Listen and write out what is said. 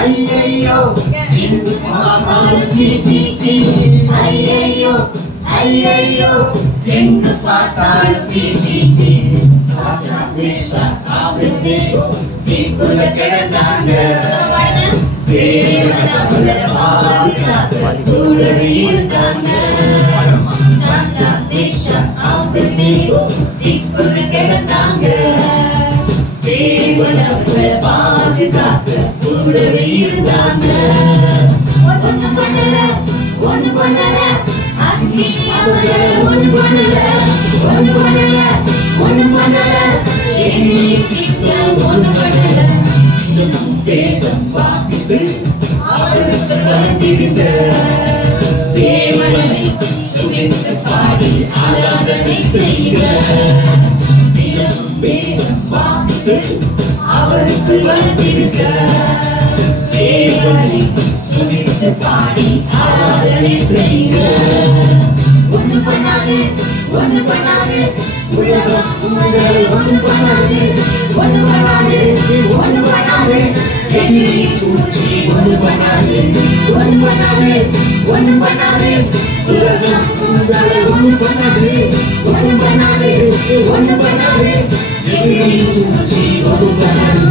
ஐயையோ எங்கு பார்த்தாலும் தீ தீ தீ. ஐயையோ ஐயையோ எங்கு பார்த்தாலும் தீ தீ தீ. சாத்ராக் மேஷாக் ஆபேத்நேகோ தீக்குள்ள கிடந்தாங்க. தேவன் அவர்களை பாதுகாக்க கூடவே இருந்தாங்க. சாத்ராக் மேஷாக் ஆபேத்நேகோ தீக்குள்ள கிடந்தாங்க. தேவன் அவர்களை பாதுகாக்க கூடவே இருந்தாங்க. ஒண்ணு பண்ணல ஒண்ணு பண்ணல அக்னி அவர்களை ஒண்ணு பண்ணல ஒண்ணு பண்ணல ஒண்ணு பண்ணல. எதிரியின் திட்டம் ஒண்ணு பண்ணல. வேதம் வாசித்து அவருக்கு வளர்ந்திருந்த தேவனை துதித்து பாடி ஆராதனை செய்ய. வேதம் வாசித்து அவருக்கு வளர்ந்திருக்க தேவனை துதித்து பாடி ஆராதனை செய்ய. ஒண்ணு பண்ணாது ஒண்ணு பண்ணாது உலகம் உங்களை ஒண்ணு பண்ணாது ஒண்ணு பண்ணாது ஒண்ணு பண்ணாது. எதிரி சூழ்ச்சி ஒண்ணு பண்ணாது ஒண்ணு பண்ணாது ஒண்ணு பண்ணாது. உலகம் உங்களை ஒண்ணு பண்ணாது ஒண்ணு பண்ணாது ஒண்ணு பண்ணாது. எதிரி சூழ்ச்சி ஒண்ணு பண்ணாது.